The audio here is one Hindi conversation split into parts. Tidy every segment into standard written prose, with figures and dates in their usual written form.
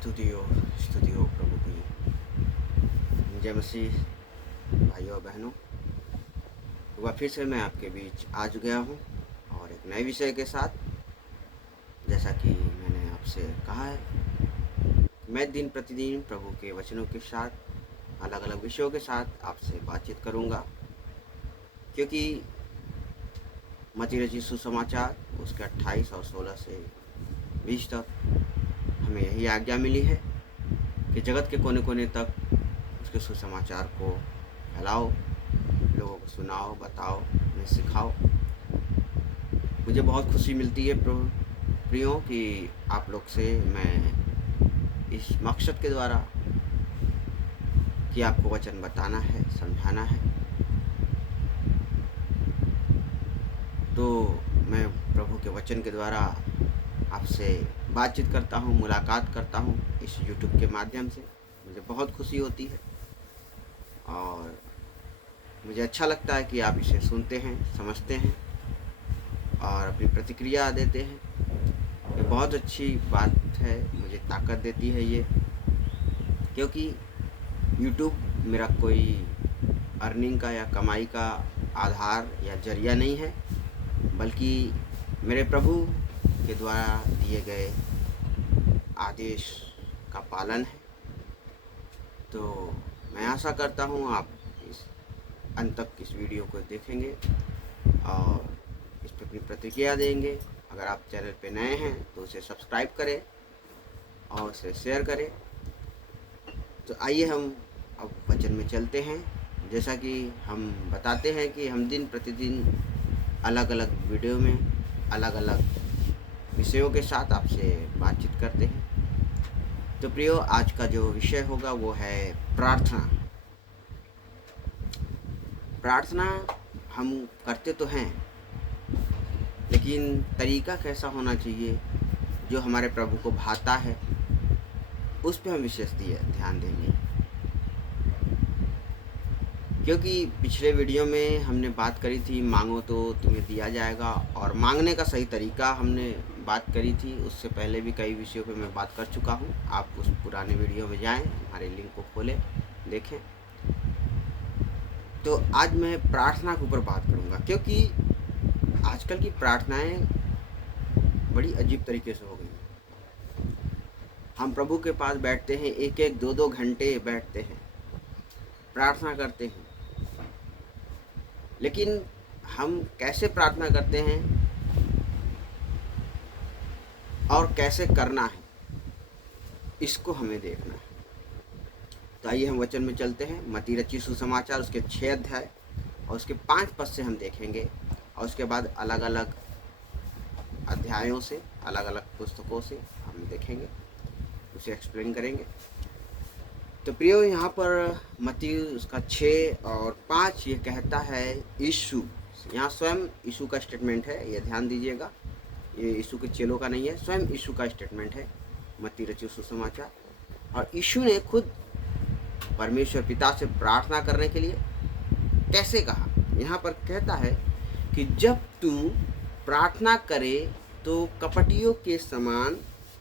स्तुति हो प्रभु की। जय मसीह भाइयों और बहनों, एक बार फिर से मैं आपके बीच आज गया हूँ और एक नए विषय के साथ। जैसा कि मैंने आपसे कहा है, मैं दिन प्रतिदिन प्रभु के वचनों के साथ अलग अलग विषयों के साथ आपसे बातचीत करूँगा, क्योंकि मत्ती रचित सुसमाचार उसके 28 और 16 से 20 तक हमें यही आज्ञा मिली है कि जगत के कोने कोने तक उसके सुसमाचार को फैलाओ, लोगों को सुनाओ, बताओ, उन्हें सिखाओ। मुझे बहुत खुशी मिलती है प्रियो कि आप लोग से मैं इस मकसद के द्वारा कि आपको वचन बताना है, समझाना है, तो मैं प्रभु के वचन के द्वारा आपसे बातचीत करता हूँ, मुलाकात करता हूँ इस YouTube के माध्यम से। मुझे बहुत खुशी होती है और मुझे अच्छा लगता है कि आप इसे सुनते हैं, समझते हैं और अपनी प्रतिक्रिया देते हैं। ये बहुत अच्छी बात है, मुझे ताकत देती है ये, क्योंकि YouTube मेरा कोई अर्निंग का या कमाई का आधार या जरिया नहीं है, बल्कि मेरे प्रभु के द्वारा दिए गए आदेश का पालन है। तो मैं आशा करता हूँ आप इस अंत तक इस वीडियो को देखेंगे और इस पर अपनी प्रतिक्रिया देंगे। अगर आप चैनल पे नए हैं तो उसे सब्सक्राइब करें और उसे शेयर करें। तो आइए हम अब वचन में चलते हैं। जैसा कि हम बताते हैं कि हम दिन प्रतिदिन अलग अलग वीडियो में अलग अलग विषयों के साथ आपसे बातचीत करते हैं। तो प्रियो, आज का जो विषय होगा वो है प्रार्थना। प्रार्थना हम करते तो हैं, लेकिन तरीका कैसा होना चाहिए जो हमारे प्रभु को भाता है, उस पर हम विशेष ध्यान देंगे। क्योंकि पिछले वीडियो में हमने बात करी थी मांगो तो तुम्हें दिया जाएगा, और मांगने का सही तरीका हमने बात करी थी। उससे पहले भी कई विषयों पे मैं बात कर चुका हूँ। आप उस पुराने वीडियो में जाएं, हमारे लिंक को खोलें, देखें। तो आज मैं प्रार्थना के ऊपर बात करूँगा, क्योंकि आजकल की प्रार्थनाएं बड़ी अजीब तरीके से हो गई। हम प्रभु के पास बैठते हैं, एक एक दो दो घंटे बैठते हैं, प्रार्थना करते हैं, लेकिन हम कैसे प्रार्थना करते हैं और कैसे करना है, इसको हमें देखना है। तो आइए हम वचन में चलते हैं। मत्ती रचित सुसमाचार उसके 6 अध्याय और उसके 5 पद से हम देखेंगे, और उसके बाद अलग अलग अध्यायों से, अलग अलग पुस्तकों से हम देखेंगे, उसे एक्सप्लेन करेंगे। तो प्रियो, यहाँ पर मत्ती उसका 6 और 5 ये कहता है यीशु, यहाँ स्वयं यीशु का स्टेटमेंट है, ये ध्यान दीजिएगा। ये यीशु के चेलों का नहीं है, स्वयं यीशु का स्टेटमेंट है, मत्ती रचित सुसमाचार। और यीशु ने खुद परमेश्वर पिता से प्रार्थना करने के लिए कैसे कहा। यहाँ पर कहता है कि जब तू प्रार्थना करे तो कपटियों के समान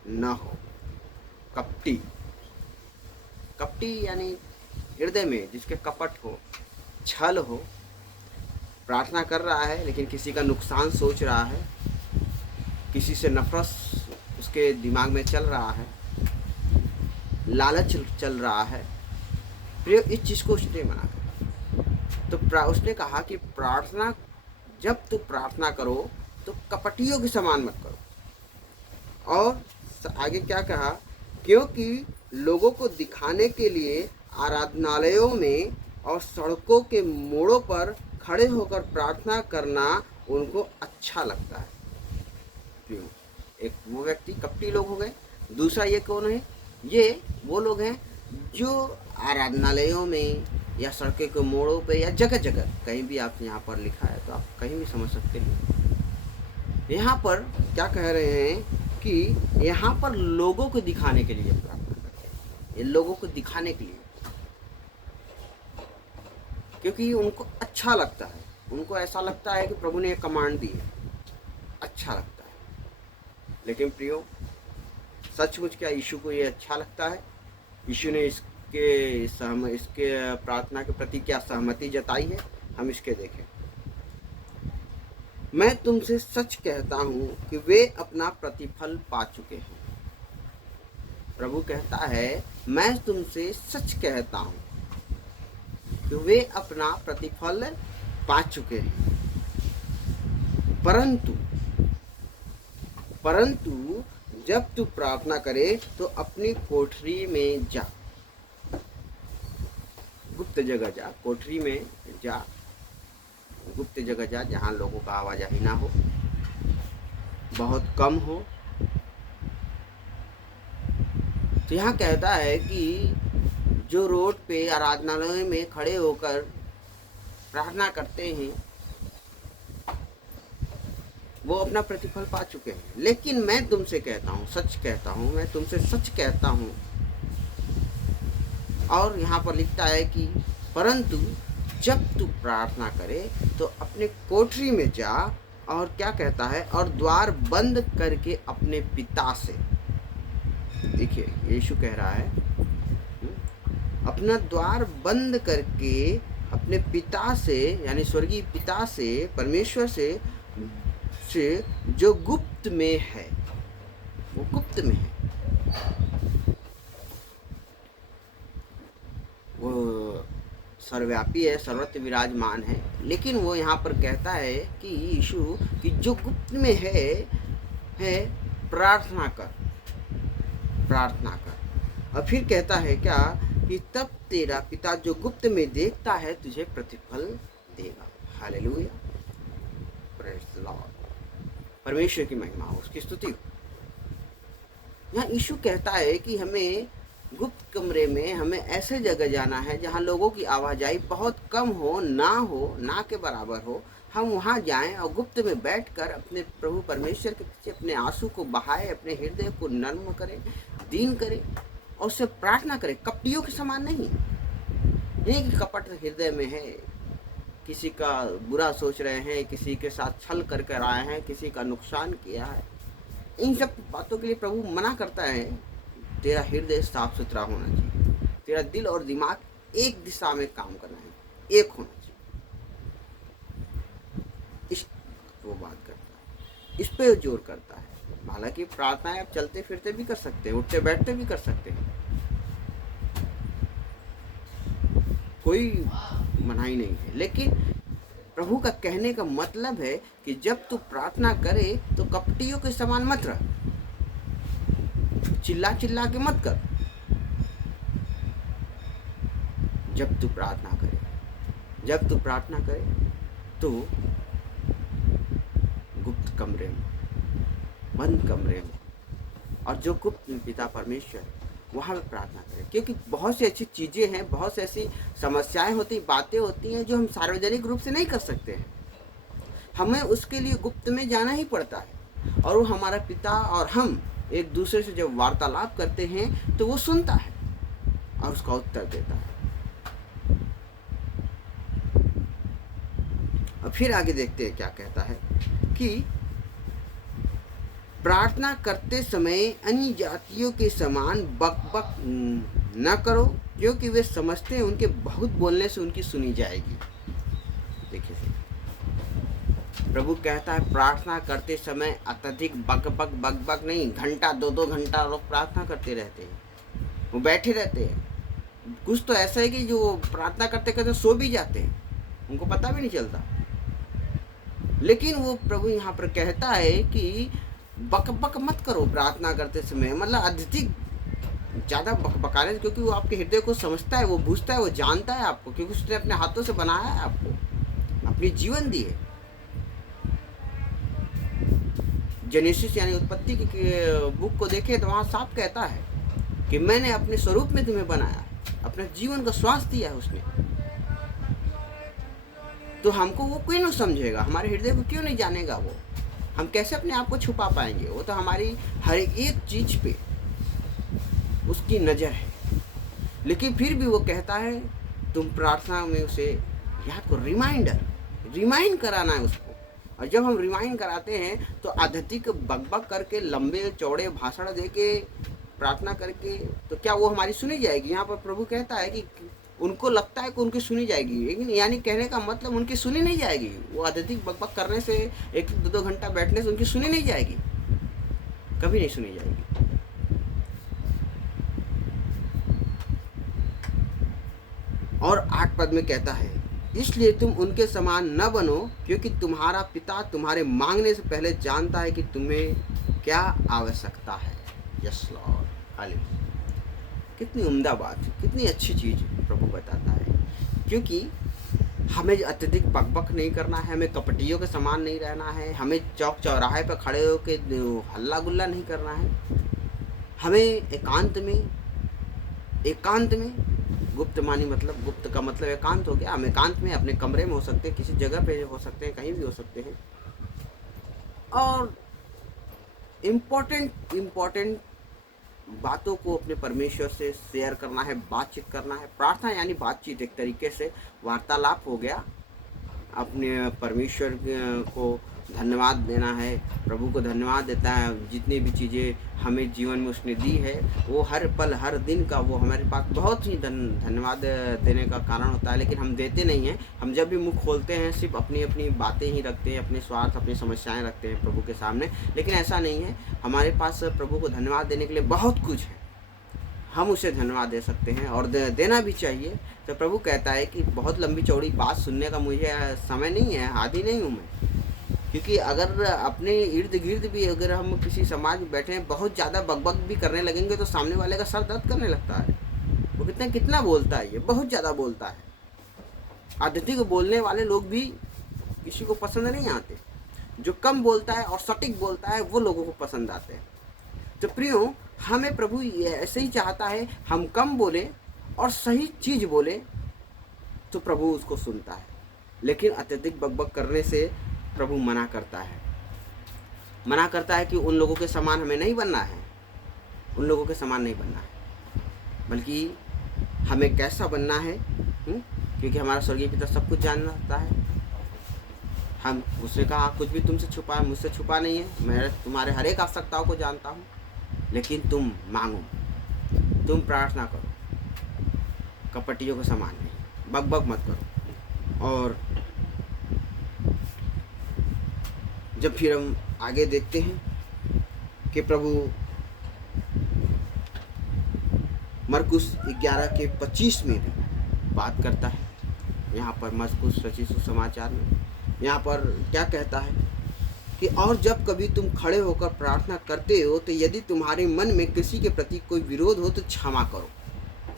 न हो। कपटी, कपटी यानी हृदय में जिसके कपट हो, छल हो, प्रार्थना कर रहा है लेकिन किसी का नुकसान सोच रहा है, किसी से नफरत उसके दिमाग में चल रहा है, लालच चल रहा है। प्रिय, इस चीज़ को उसने मना कर। तो उसने कहा कि प्रार्थना, जब तू प्रार्थना करो तो कपटियों के समान मत करो। और आगे क्या कहा, क्योंकि लोगों को दिखाने के लिए आराधनालयों में और सड़कों के मोड़ों पर खड़े होकर प्रार्थना करना उनको अच्छा लगता है। क्यों? एक वो व्यक्ति कपटी लोग हो गए। दूसरा ये कौन है? ये वो लोग हैं जो आराधनालयों में या सड़कों के मोड़ों पे या जगह जगह, कहीं भी आप यहाँ पर लिखा है तो आप कहीं भी समझ सकते हैं। यहाँ पर क्या कह रहे हैं कि यहाँ पर लोगों को दिखाने के लिए प्रार्थना करते हैं। ये लोगों को दिखाने के लिए, क्योंकि उनको अच्छा लगता है, उनको ऐसा लगता है कि प्रभु ने एक कमांड दी है, अच्छा लगता है। लेकिन प्रियो, सचमुच क्या यीशु को ये अच्छा लगता है? यीशु ने इसके प्रार्थना के प्रति क्या सहमति जताई है? हम इसके देखें। मैं तुमसे सच कहता हूँ कि वे अपना प्रतिफल पा चुके हैं। प्रभु कहता है मैं तुमसे सच कहता हूँ कि वे अपना प्रतिफल पा चुके हैं। परंतु जब तू प्रार्थना करे तो अपनी कोठरी में जा, गुप्त जगह जा, कोठरी में जा, गुप्त जगह जा, जहाँ लोगों का आवाजाही ना हो, बहुत कम हो। तो यहाँ कहता है कि जो रोड पे आराधनालय में खड़े होकर प्रार्थना करते हैं वो अपना प्रतिफल पा चुके हैं। लेकिन मैं तुमसे कहता हूँ, सच कहता हूँ, मैं तुमसे सच कहता हूँ। और यहाँ पर लिखता है कि परंतु जब तू प्रार्थना करे तो अपने कोठरी में जा, और क्या कहता है, और द्वार बंद करके अपने पिता से, देखिए यीशु कह रहा है, अपना द्वार बंद करके अपने पिता से, यानी स्वर्गीय पिता से, परमेश्वर से जो गुप्त में है, वो गुप्त में है, वो सर्वव्यापी है, सर्वत्र विराजमान है। लेकिन वो यहाँ पर कहता है कि यीशु कि जो गुप्त में है प्रार्थना कर, प्रार्थना कर। और फिर कहता है क्या कि तब तेरा पिता जो गुप्त में देखता है तुझे प्रतिफल देगा। Hallelujah, praise the Lord. परमेश्वर की महिमा हो, उसकी स्तुति हो। यहाँ यीशु कहता है कि हमें गुप्त कमरे में, हमें ऐसे जगह जाना है जहाँ लोगों की आवाजाही बहुत कम हो, ना के बराबर हो। हम वहाँ जाएं और गुप्त में बैठकर अपने प्रभु परमेश्वर के पीछे अपने आंसू को बहाएं, अपने हृदय को नर्म करें, दीन करें और उससे प्रार्थना करें। कपटियों के समान नहीं कि कपट हृदय में है, किसी का बुरा सोच रहे हैं, किसी के साथ छल कर कर आए हैं, किसी का नुकसान किया है। इन सब बातों के लिए प्रभु मना करता है। तेरा हृदय साफ सुथरा होना चाहिए, तेरा दिल और दिमाग एक दिशा में काम करना है, एक होना चाहिए। इस वो बात करता है, इस पे जोर करता है। हालांकि प्रार्थनाएं आप चलते फिरते भी कर सकते हैं, उठते बैठते भी कर सकते हैं, कोई मनाही नहीं है। लेकिन प्रभु का कहने का मतलब है कि जब तू प्रार्थना करे तो कपटियों के समान मत रह, चिल्ला चिल्ला के मत कर। जब तू प्रार्थना करे तो गुप्त कमरे में, बंद कमरे में, और जो गुप्त पिता परमेश्वर वहाँ पे प्रार्थना करें। क्योंकि बहुत सी अच्छी चीज़ें हैं, बहुत सी ऐसी समस्याएं होती, बातें होती हैं जो हम सार्वजनिक रूप से नहीं कर सकते हैं। हमें उसके लिए गुप्त में जाना ही पड़ता है। और वो हमारा पिता और हम एक दूसरे से जब वार्तालाप करते हैं तो वो सुनता है और उसका उत्तर देता है। और फिर आगे देखते हैं क्या कहता है कि प्रार्थना करते समय अन्य जातियों के समान बकबक न करो, क्योंकि वे समझते हैं उनके बहुत बोलने से उनकी सुनी जाएगी। देखिए प्रभु कहता है प्रार्थना करते समय अत्यधिक बकबक नहीं, घंटा 2-2 घंटा लोग प्रार्थना करते रहते हैं, वो बैठे रहते हैं। कुछ तो ऐसा है कि जो प्रार्थना करते करते सो भी जाते हैं, उनको पता भी नहीं चलता। लेकिन वो प्रभु यहाँ पर कहता है कि बकबक मत करो प्रार्थना करते समय, मतलब अधिक ज़्यादा बकबकाने, क्योंकि वो आपके हृदय को समझता है, वो बूझता है, वो जानता है आपको, क्योंकि उसने अपने हाथों से बनाया है आपको, अपनी जीवन दी है। जेनेसिस यानी उत्पत्ति की बुक को देखें तो वहाँ साफ कहता है कि मैंने अपने स्वरूप में तुम्हें बनाया, अपने जीवन का श्वास दिया है उसने। तो हमको वो क्यों नहीं समझेगा, हमारे हृदय को क्यों नहीं जानेगा वो? हम कैसे अपने आप को छुपा पाएंगे? वो तो हमारी हर एक चीज़ पे उसकी नज़र है। लेकिन फिर भी वो कहता है तुम प्रार्थना में उसे याद को रिमाइंड कराना है उसको, और जब हम रिमाइंड कराते हैं तो आध्यात्मिक बकबक करके लंबे चौड़े भाषण दे के प्रार्थना करके तो क्या वो हमारी सुनी जाएगी? यहाँ पर प्रभु कहता है कि उनको लगता है कि उनकी सुनी जाएगी, लेकिन यानी कहने का मतलब उनकी सुनी नहीं जाएगी। वो आध्यात्मिक बकबक करने से, 1-2 घंटा बैठने से उनकी सुनी नहीं जाएगी, कभी नहीं सुनी जाएगी। और 8 पद में कहता है, इसलिए तुम उनके समान न बनो, क्योंकि तुम्हारा पिता तुम्हारे मांगने से पहले जानता है कि तुम्हें क्या आवश्यकता है। Yes Lord, hallelujah. कितनी उम्दा बात है, कितनी अच्छी चीज़ प्रभु बताता है। क्योंकि हमें अत्यधिक बकबक नहीं करना है, हमें कपटियों के समान नहीं रहना है, हमें चौक चौराहे पर खड़े होकर हल्ला गुल्ला नहीं करना है। हमें एकांत में गुप्त मानी, मतलब गुप्त का मतलब एकांत हो गया। हम एकांत में अपने कमरे में हो सकते हैं, किसी जगह पे हो सकते हैं, कहीं भी हो सकते हैं। और इम्पोर्टेंट बातों को अपने परमेश्वर से शेयर करना है, बातचीत करना है। प्रार्थना यानी बातचीत, एक तरीके से वार्तालाप हो गया। अपने परमेश्वर को धन्यवाद देना है, प्रभु को धन्यवाद देता है। जितनी भी चीज़ें हमें जीवन में उसने दी है, वो हर पल हर दिन का वो हमारे पास बहुत ही धन्यवाद देने का कारण होता है। लेकिन हम देते नहीं हैं। हम जब भी मुंह खोलते हैं सिर्फ अपनी अपनी बातें ही रखते हैं, अपने स्वार्थ, अपनी समस्याएं रखते हैं प्रभु के सामने। लेकिन ऐसा नहीं है, हमारे पास प्रभु को धन्यवाद देने के लिए बहुत कुछ है। हम उसे धन्यवाद दे सकते हैं और देना भी चाहिए। तो प्रभु कहता है कि बहुत लंबी चौड़ी बात सुनने का मुझे समय नहीं है, आदी नहीं हूँ मैं। क्योंकि अगर अपने इर्द गिर्द भी अगर हम किसी समाज में बैठे हैं, बहुत ज़्यादा बकबक भी करने लगेंगे तो सामने वाले का सर दर्द करने लगता है। वो कितना बोलता है, ये बहुत ज़्यादा बोलता है। आध्यात्मिक बोलने वाले लोग भी किसी को पसंद नहीं आते। जो कम बोलता है और सटीक बोलता है वो लोगों को पसंद आते हैं। तो प्रियो, हमें प्रभु ऐसे ही चाहता है, हम कम बोले और सही चीज़ बोले तो प्रभु उसको सुनता है। लेकिन अत्यधिक बकबक करने से प्रभु मना करता है कि उन लोगों के समान हमें नहीं बनना है, उन लोगों के समान नहीं बनना है, बल्कि हमें कैसा बनना है। क्योंकि हमारा स्वर्गीय पिता सब कुछ जानता है। हम उसने कहा, कुछ भी तुमसे छुपा है मुझसे छुपा नहीं है, मैं तुम्हारे हर एक आवश्यकताओं को जानता हूँ। लेकिन तुम मांगो, तुम प्रार्थना करो, कपटियों के समान नहीं, बकबक मत करो। और जब फिर हम आगे देखते हैं कि प्रभु मरकुस 11:25 में भी बात करता है। यहाँ पर मरकुस रचित सुसमाचार में यहाँ पर क्या कहता है कि और जब कभी तुम खड़े होकर प्रार्थना करते हो तो यदि तुम्हारे मन में किसी के प्रति कोई विरोध हो तो क्षमा करो।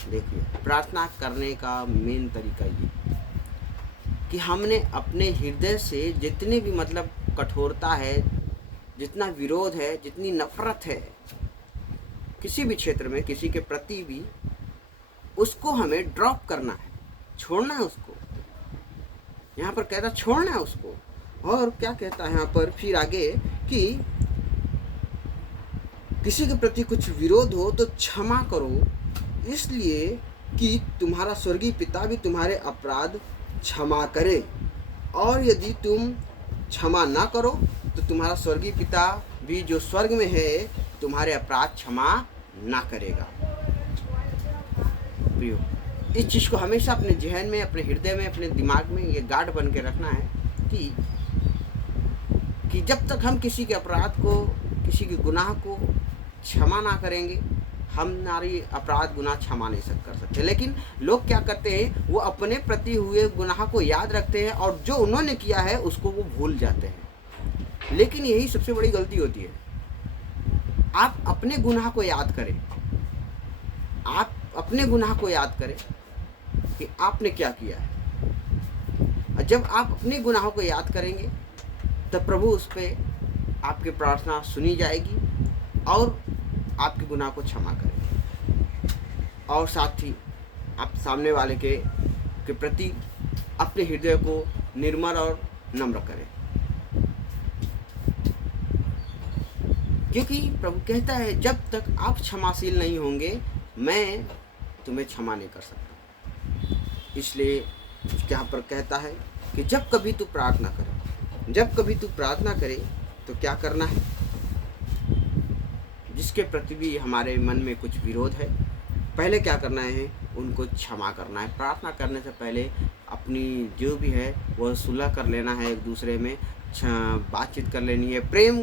देखिए, प्रार्थना करने का मेन तरीका ये कि हमने अपने हृदय से जितने भी मतलब कठोरता है, जितना विरोध है, जितनी नफरत है किसी भी क्षेत्र में किसी के प्रति भी, उसको हमें ड्रॉप करना है, छोड़ना है उसको। यहाँ पर कहता छोड़ना है उसको। और क्या कहता है यहाँ पर फिर आगे कि किसी के प्रति कुछ विरोध हो तो क्षमा करो, इसलिए कि तुम्हारा स्वर्गीय पिता भी तुम्हारे अपराध क्षमा करे। और यदि तुम क्षमा ना करो तो तुम्हारा स्वर्गीय पिता भी जो स्वर्ग में है तुम्हारे अपराध क्षमा ना करेगा। प्रियो, इस चीज़ को हमेशा अपने जहन में, अपने हृदय में, अपने दिमाग में ये गार्ड बन के रखना है कि जब तक हम किसी के अपराध को, किसी के गुनाह को क्षमा ना करेंगे, हम हमारी अपराध गुनाह क्षमा नहीं कर सकते। लेकिन लोग क्या करते हैं, वो अपने प्रति हुए गुनाह को याद रखते हैं और जो उन्होंने किया है उसको वो भूल जाते हैं। लेकिन यही सबसे बड़ी गलती होती है। आप अपने गुनाह को याद करें, आप अपने गुनाह को याद करें कि आपने क्या किया है। और जब आप अपने गुनाहों को याद करेंगे तब प्रभु उस पर आपकी प्रार्थना सुनी जाएगी और आपके गुनाह को क्षमा करेंगे। और साथ ही आप सामने वाले के प्रति अपने हृदय को निर्मल और नम्र करें, क्योंकि प्रभु कहता है जब तक आप क्षमाशील नहीं होंगे मैं तुम्हें क्षमा नहीं कर सकता। इसलिए यहाँ पर कहता है कि जब कभी तू प्रार्थना करे, जब कभी तू प्रार्थना करे तो क्या करना है, जिसके प्रति भी हमारे मन में कुछ विरोध है, पहले क्या करना है, उनको क्षमा करना है। प्रार्थना करने से पहले अपनी जो भी है वो सुलह कर लेना है, एक दूसरे में बातचीत कर लेनी है, प्रेम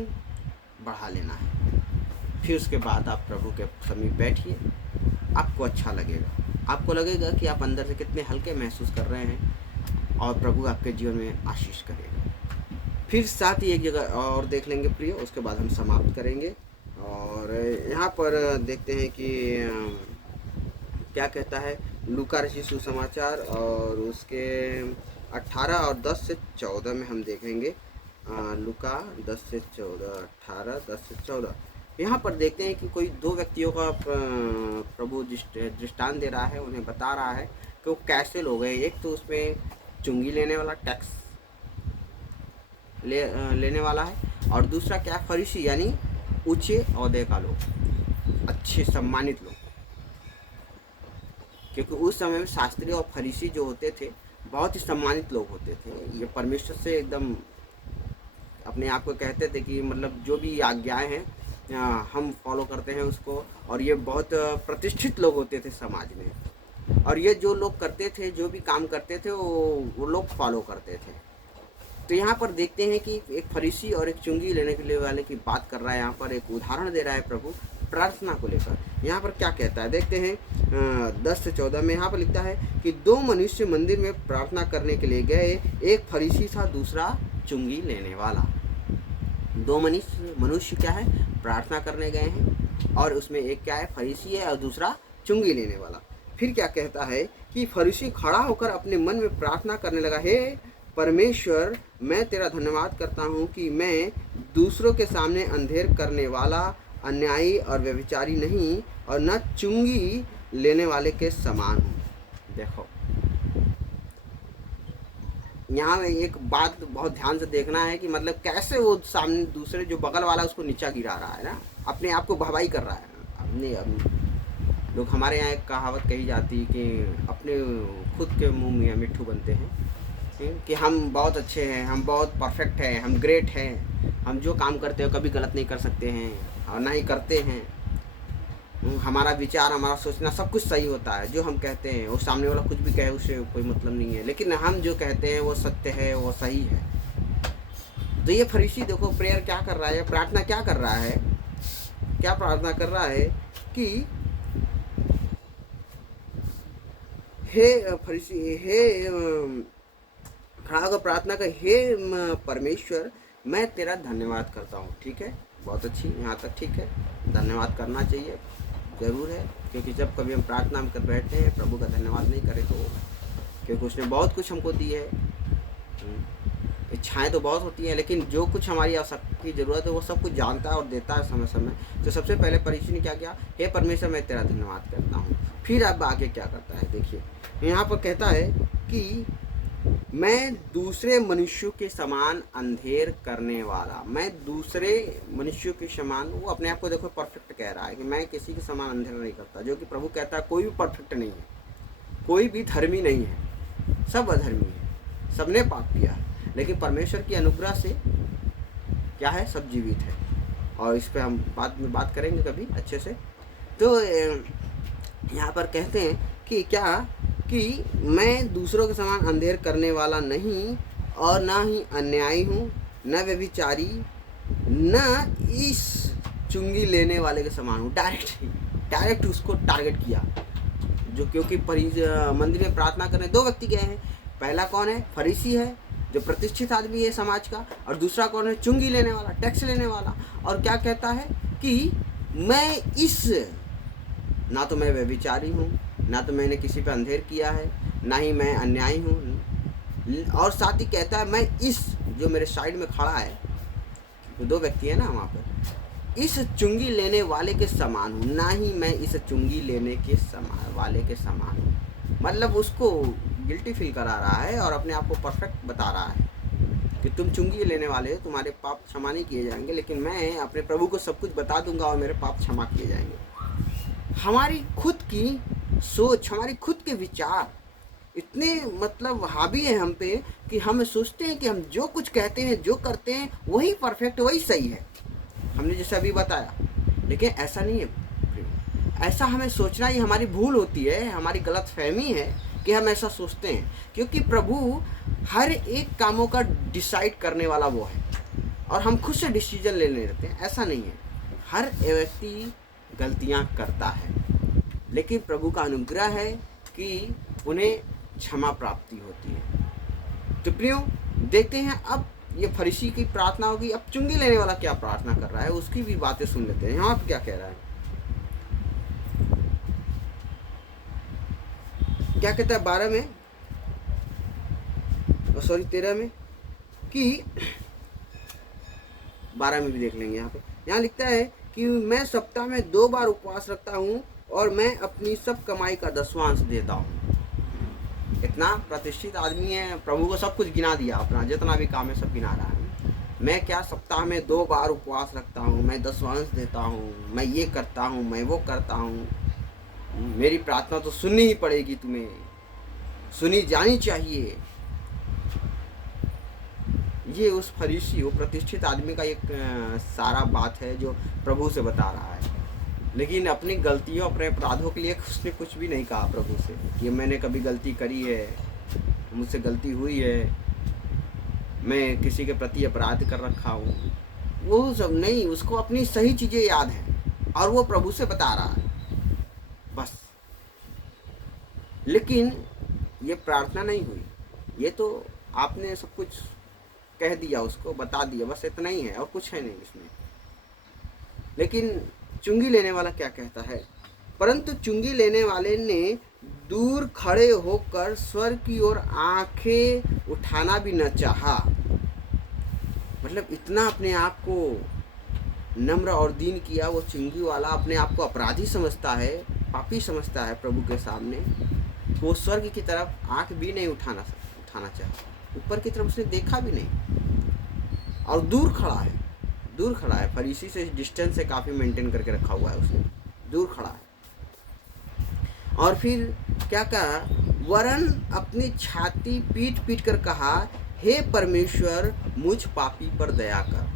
बढ़ा लेना है। फिर उसके बाद आप प्रभु के समीप बैठिए, आपको अच्छा लगेगा, आपको लगेगा कि आप अंदर से कितने हल्के महसूस कर रहे हैं और प्रभु आपके जीवन में आशीष करेगा। फिर साथ ही एक जगह और देख लेंगे प्रिय, उसके बाद हम समाप्त करेंगे। और यहाँ पर देखते हैं कि क्या कहता है लूका रचित सुसमाचार, और उसके 18 और 10 से 14 में हम देखेंगे। लूका 10 से 14, 18, 10 से 14। यहाँ पर देखते हैं कि कोई दो व्यक्तियों का प्रभु दृष्टांत दे रहा है, उन्हें बता रहा है कि वो कैसे लोग हैं। एक तो उसमें चुंगी लेने वाला, टैक्स लेने वाला है, और दूसरा क्या, फरीसी यानी ऊंचे ओहदे का लोग, अच्छे सम्मानित लोग। क्योंकि उस समय में शास्त्री और फरीसी जो होते थे बहुत ही सम्मानित लोग होते थे। ये परमेश्वर से एकदम अपने आप को कहते थे कि मतलब जो भी आज्ञाएं हैं हम फॉलो करते हैं उसको, और ये बहुत प्रतिष्ठित लोग होते थे समाज में, और ये जो लोग करते थे, जो भी काम करते थे वो लोग फॉलो करते थे। तो यहाँ पर देखते हैं कि एक फरीसी और एक चुंगी लेने के लिए वाले की बात कर रहा है। यहाँ पर एक उदाहरण दे रहा है प्रभु प्रार्थना को लेकर। यहाँ पर क्या कहता है देखते हैं 10 से 14 में। यहाँ पर लिखता है कि दो मनुष्य मंदिर में प्रार्थना करने के लिए गए, एक फरीसी था, दूसरा चुंगी लेने वाला। दो मनुष्य क्या है, प्रार्थना करने गए हैं, और उसमें एक क्या है, फरीसी है, और दूसरा चुंगी लेने वाला। फिर क्या कहता है कि फरीसी खड़ा होकर अपने मन में प्रार्थना करने लगा, हे परमेश्वर, मैं तेरा धन्यवाद करता हूँ कि मैं दूसरों के सामने अंधेर करने वाला, अन्यायी और व्यभिचारी नहीं, और न चुंगी लेने वाले के समान हूँ। देखो यहाँ में एक बात बहुत ध्यान से देखना है कि मतलब कैसे वो सामने दूसरे जो बगल वाला उसको नीचा गिरा रहा है ना, अपने आप को भवाई कर रहा है। अपने लोग, हमारे यहाँ एक कहावत कही जाती है कि अपने खुद के मुंह में मिट्ठू बनते हैं, कि हम बहुत अच्छे हैं, हम बहुत परफेक्ट हैं, हम ग्रेट हैं, हम जो काम करते हो कभी गलत नहीं कर सकते हैं और ना ही करते हैं, हमारा विचार, हमारा सोचना सब कुछ सही होता है। जो हम कहते हैं वो सामने वाला कुछ भी कहे उससे कोई मतलब नहीं है, लेकिन हम जो कहते हैं वो सत्य है, वो सही है। तो ये फरीसी देखो प्रेयर क्या कर रहा है, प्रार्थना क्या कर रहा है, क्या प्रार्थना कर रहा है कि हे फरीसी, हे खड़ा होकर प्रार्थना कर, हे परमेश्वर, मैं तेरा धन्यवाद करता हूँ। ठीक है, बहुत अच्छी, यहाँ तक ठीक है, धन्यवाद करना चाहिए, ज़रूर है। क्योंकि जब कभी हम प्रार्थना में कर बैठते हैं, प्रभु का धन्यवाद नहीं करें तो, क्योंकि उसने बहुत कुछ हमको दी है, इच्छाएं तो बहुत होती हैं, लेकिन जो कुछ हमारी आवश्यकता की ज़रूरत है वो सब कुछ जानता है और देता है समय समय। तो सबसे पहले फरीसी ने क्या किया, हे परमेश्वर, मैं तेरा धन्यवाद करता हूँ। फिर अब आगे क्या करता है देखिए, यहाँ पर कहता है कि मैं दूसरे मनुष्यों के समान अंधेर करने वाला, मैं दूसरे मनुष्यों के समान, वो अपने आप को देखो परफेक्ट कह रहा है कि मैं किसी के समान अंधेर नहीं करता। जो कि प्रभु कहता है कोई भी परफेक्ट नहीं है, कोई भी धर्मी नहीं है, सब अधर्मी है, सबने पाप किया है, लेकिन परमेश्वर की अनुग्रह से क्या है, सब जीवित है। और इस पर हम बाद में बात करेंगे कभी अच्छे से। तो यहाँ पर कहते हैं कि क्या, कि मैं दूसरों के समान अंधेर करने वाला नहीं, और ना ही अन्यायी हूँ, न व्यभिचारी, न इस चुंगी लेने वाले के समान हूँ। डायरेक्ट उसको टारगेट किया, जो क्योंकि मंदिर में प्रार्थना करने दो व्यक्ति गए हैं। पहला कौन है, फरीसी है जो प्रतिष्ठित आदमी है समाज का, और दूसरा कौन है, चुंगी लेने वाला, टैक्स लेने वाला। और क्या कहता है कि मैं इस, ना तो मैं व्यभिचारी हूँ, ना तो मैंने किसी पे अंधेर किया है, ना ही मैं अन्यायी हूँ, और साथ ही कहता है मैं इस, जो मेरे साइड में खड़ा है, तो दो व्यक्ति है ना वहाँ पर, इस चुंगी लेने वाले के समान हूँ, ना ही मैं इस चुंगी लेने के वाले के समान हूँ। मतलब उसको गिल्टी फील करा रहा है और अपने आप को परफेक्ट बता रहा है कि तुम चुंगी लेने वाले हो, तुम्हारे पाप क्षमा नहीं किए जाएंगे, लेकिन मैं अपने प्रभु को सब कुछ बता दूंगा और मेरे पाप क्षमा किए जाएंगे। हमारी खुद की सोच, हमारी खुद के विचार इतने मतलब हावी है हम पे कि हम सोचते हैं कि हम जो कुछ कहते हैं, जो करते हैं, वही परफेक्ट, वही सही है, हमने जैसे अभी बताया। लेकिन ऐसा नहीं है। ऐसा हमें सोचना ही हमारी भूल होती है, हमारी गलत फहमी है कि हम ऐसा सोचते हैं, क्योंकि प्रभु हर एक कामों का डिसाइड करने वाला वो है और हम खुद से डिसीजन ले लेते हैं। ऐसा नहीं है। हर व्यक्ति गलतियां करता है, लेकिन प्रभु का अनुग्रह है कि उन्हें क्षमा प्राप्ति होती है। तो प्रियो, देखते हैं अब ये फरीसी की प्रार्थना होगी। अब चुंगी लेने वाला क्या प्रार्थना कर रहा है, उसकी भी बातें सुन लेते हैं। यहाँ पे क्या कह रहा है, क्या कहता है 12 में, सॉरी 13 में, कि 12 में भी देख लेंगे। यहाँ लिखता है कि मैं सप्ताह में 2 बार उपवास रखता हूँ और मैं अपनी सब कमाई का 10वांश देता हूँ। इतना प्रतिष्ठित आदमी है, प्रभु को सब कुछ गिना दिया, अपना जितना भी काम है सब गिना रहा है। मैं क्या सप्ताह में 2 बार उपवास रखता हूँ, मैं 10वांश देता हूँ, मैं ये करता हूँ, मैं वो करता हूँ। मेरी प्रार्थना तो सुननी ही पड़ेगी, तुम्हें सुनी जानी चाहिए। ये उस फरीसी, वो प्रतिष्ठित आदमी का एक सारा बात है जो प्रभु से बता रहा है। लेकिन अपनी गलतियों, अपने अपराधों के लिए उसने कुछ भी नहीं कहा प्रभु से कि मैंने कभी गलती करी है, मुझसे गलती हुई है, मैं किसी के प्रति अपराध कर रखा हूँ। वो सब नहीं, उसको अपनी सही चीज़ें याद हैं और वो प्रभु से बता रहा है बस। लेकिन ये प्रार्थना नहीं हुई, ये तो आपने सब कुछ कह दिया, उसको बता दिया, बस इतना ही है और कुछ है नहीं इसमें। लेकिन चुंगी लेने वाला क्या कहता है, परंतु चुंगी लेने वाले ने दूर खड़े होकर स्वर्ग की ओर आंखें उठाना भी न चाहा। मतलब इतना अपने आप को नम्र और दीन किया वो चुंगी वाला, अपने आप को अपराधी समझता है, पापी समझता है प्रभु के सामने। वो स्वर्ग की तरफ आंख भी नहीं उठाना चाहा, ऊपर की तरफ उसने देखा भी नहीं और दूर खड़ा है। फरीसी से डिस्टेंस से काफ़ी मेंटेन करके रखा हुआ है उसने, दूर खड़ा है। और फिर क्या कहा, वरन अपनी छाती पीट कर कहा, हे परमेश्वर मुझ पापी पर दया कर।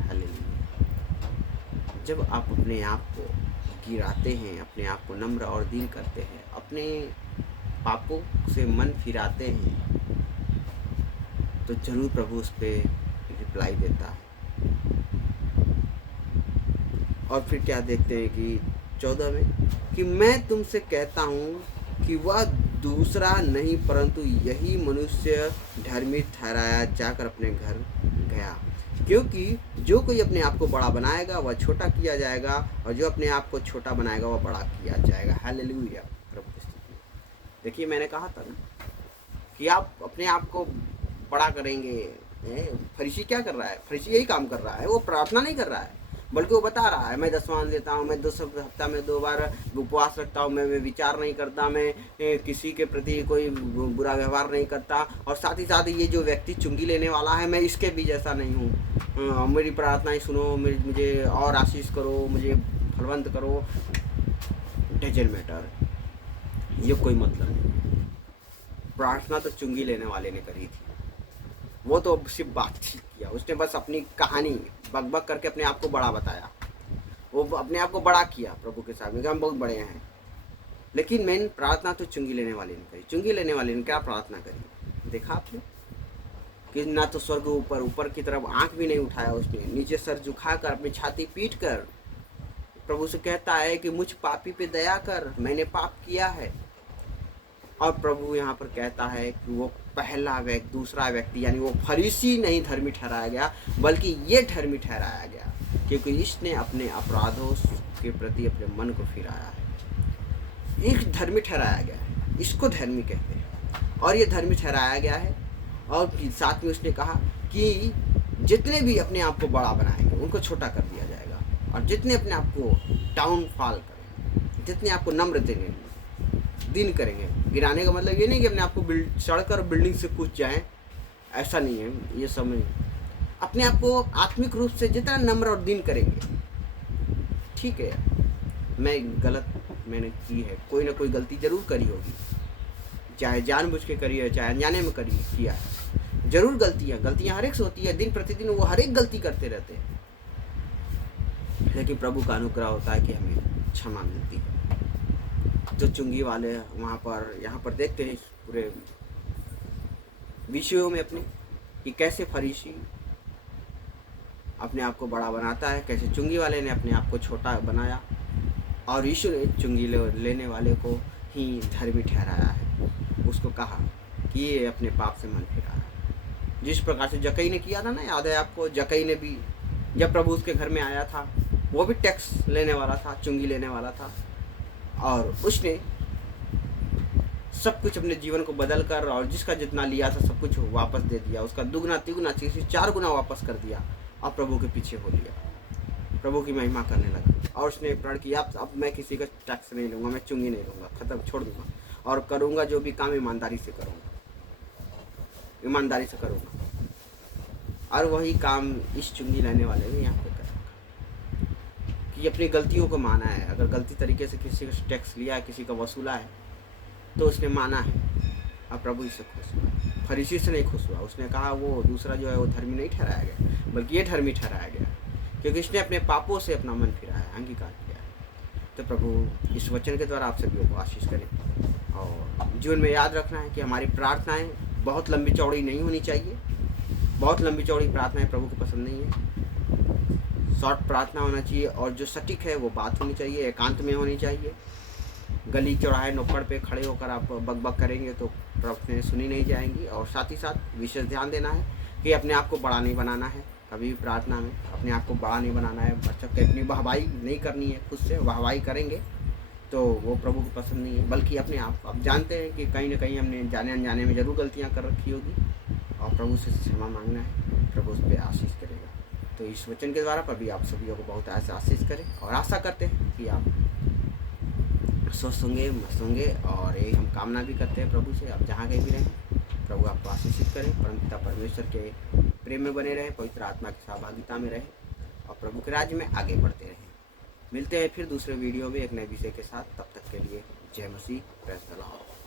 हालेलुया। जब आप अपने आप को गिराते हैं, अपने आप को नम्र और दीन करते हैं, अपने पापों से मन फिराते हैं, तो जरूर प्रभु उस पर रिप्लाई देता है। और फिर क्या देखते हैं कि 14 में, कि मैं तुमसे कहता हूँ कि वह दूसरा नहीं परंतु यही मनुष्य धर्मी ठहराया जाकर अपने घर गया, क्योंकि जो कोई अपने आप को बड़ा बनाएगा वह छोटा किया जाएगा और जो अपने आप को छोटा बनाएगा वह बड़ा किया जाएगा। हालेलुया। प्रभु की स्तुति। देखिए, मैंने कहा था ना कि आप अपने आप को बड़ा करेंगे। फरीसी क्या कर रहा है, फरीसी यही काम कर रहा है, वो प्रार्थना नहीं कर रहा है, बल्कि वो बता रहा है मैं 10वांश देता हूँ, मैं 2 हफ्ता में 2 बार उपवास रखता हूँ, मैं विचार नहीं करता, मैं किसी के प्रति कोई बुरा व्यवहार नहीं करता। और साथ ही साथ ये जो व्यक्ति चुंगी लेने वाला है, मैं इसके भी जैसा नहीं हूँ। मेरी प्रार्थनाएं सुनो, मुझे और आशीष करो, मुझे फलवंत करो, डजंट मैटर, ये कोई मतलब नहीं। प्रार्थना तो चुंगी लेने वाले ने करी थी, वो तो सिर्फ बातचीत किया, उसने बस अपनी कहानी बक करके अपने आप को बड़ा बताया, वो अपने आप को बड़ा किया प्रभु के सामने, हम बहुत बड़े हैं। लेकिन मेन प्रार्थना तो चुंगी लेने वाले ने करी। चुंगी लेने वाले ने क्या प्रार्थना करी, देखा आपने कि ना तो स्वर्ग ऊपर की तरफ आंख भी नहीं उठाया उसने, नीचे सर झुकाकर अपनी छाती पीट कर प्रभु से कहता है कि मुझ पापी पे दया कर, मैंने पाप किया है। और प्रभु यहाँ पर कहता है कि वो पहला व्यक्ति, दूसरा व्यक्ति, यानी वो फरीसी नहीं धर्मी ठहराया गया, बल्कि ये धर्मी ठहराया गया, क्योंकि इसने अपने अपराधों के प्रति अपने मन को फिराया है। एक धर्मी ठहराया गया है, इसको धर्मी कहते हैं, और ये धर्मी ठहराया गया है। और साथ में उसने कहा कि जितने भी अपने आप को बड़ा बनाएंगे उनको छोटा कर दिया जाएगा, और जितने अपने आप को डाउनफॉल करेंगे, जितने आपको नम्र देंगे, दिन करेंगे। गिराने का मतलब ये नहीं कि अपने आप को चढ़कर बिल्डिंग से कूद जाएं, ऐसा नहीं है। ये समझ, अपने आप को आत्मिक रूप से जितना नम्र और दिन करेंगे। ठीक है, मैंने की है, कोई ना कोई गलती जरूर करी होगी, चाहे जानबूझ के करी है, चाहे अनजाने में किया है, जरूर गलतियां हर एक से होती है, दिन प्रतिदिन वो हर एक गलती करते रहते हैं, लेकिन प्रभु का अनुग्रह होता है कि हमें क्षमा मिलती है। जो चुंगी वाले वहाँ पर यहाँ पर देखते हैं पूरे विषयों में अपने कि कैसे फरीसी अपने आप को बड़ा बनाता है, कैसे चुंगी वाले ने अपने आप को छोटा बनाया और यीशु ने चुंगी लेने वाले को ही धर्मी ठहराया है। उसको कहा कि ये अपने पाप से मन फिराया, जिस प्रकार से जक्कई ने किया था ना, याद है आपको? जक्कई ने भी जब प्रभु उसके घर में आया था, वो भी टैक्स लेने वाला था, चुंगी लेने वाला था, और उसने सब कुछ अपने जीवन को बदल कर और जिसका जितना लिया था सब कुछ वापस दे दिया, उसका दुगना तिगुना चीज़ 4 गुना वापस कर दिया और प्रभु के पीछे हो लिया, प्रभु की महिमा करने लगा। और उसने प्रण किया अब मैं किसी का टैक्स नहीं लूँगा, मैं चुंगी नहीं लूँगा, खत्म, छोड़ दूँगा, और करूँगा जो भी काम ईमानदारी से करूँगा, ईमानदारी से करूँगा। और वही काम इस चुंगी लेने वाले ने यहाँ पे करा कि अपनी गलतियों को माना है। अगर गलती तरीके से किसी का टैक्स लिया है, किसी का वसूला है, तो उसने माना है और प्रभु इससे खुश हुआ। फरीसी से नहीं खुश हुआ, उसने कहा वो दूसरा जो है वो धर्मी नहीं ठहराया गया, बल्कि ये धर्मी ठहराया गया, क्योंकि इसने अपने पापों से अपना मन फिराया, अंगीकार किया। तो प्रभु इस वचन के द्वारा आप सभी को आशीष करें और जीवन में याद रखना है कि हमारी प्रार्थनाएं बहुत लंबी चौड़ी नहीं होनी चाहिए। बहुत लंबी चौड़ी प्रार्थनाएं प्रभु को पसंद नहीं है, शॉर्ट प्रार्थना होना चाहिए, और जो सटीक है वो बात होनी चाहिए, एकांत में होनी चाहिए। गली चौराहे नुक्कड़ पे खड़े होकर आप बक करेंगे तो प्रार्थनाएं सुनी नहीं जाएंगी। और साथ ही साथ विशेष ध्यान देना है कि अपने आप को बड़ा नहीं बनाना है, कभी भी प्रार्थना में अपने आप को बड़ा नहीं बनाना है, मतलब कि अपनी वाहवाही नहीं करनी है। खुद से वाहवाही करेंगे तो वो प्रभु को पसंद नहीं है, बल्कि अपने आप जानते हैं कि कहीं ना कहीं हमने जाने अनजाने में ज़रूर गलतियाँ कर रखी होगी, और प्रभु से क्षमा मांगना है, प्रभु उस पर आशीष करेगा। तो इस वचन के द्वारा प्रभु आप सभी को बहुत ऐसा आशीष करें, और आशा करते हैं कि आप स्वस्थ होंगे, मस्त होंगे, और यही हम कामना भी करते हैं प्रभु से। आप जहाँ कहीं भी रहें, प्रभु आपको आशीषित करें, परमपिता परमेश्वर के प्रेम में बने रहें, पवित्र आत्मा की सहभागिता में रहें, और प्रभु के राज्य में आगे बढ़ते रहें। मिलते हैं फिर दूसरे वीडियो में एक नए विषय के साथ। तब तक के लिए जय मसीह, प्रेज़ द लॉर्ड।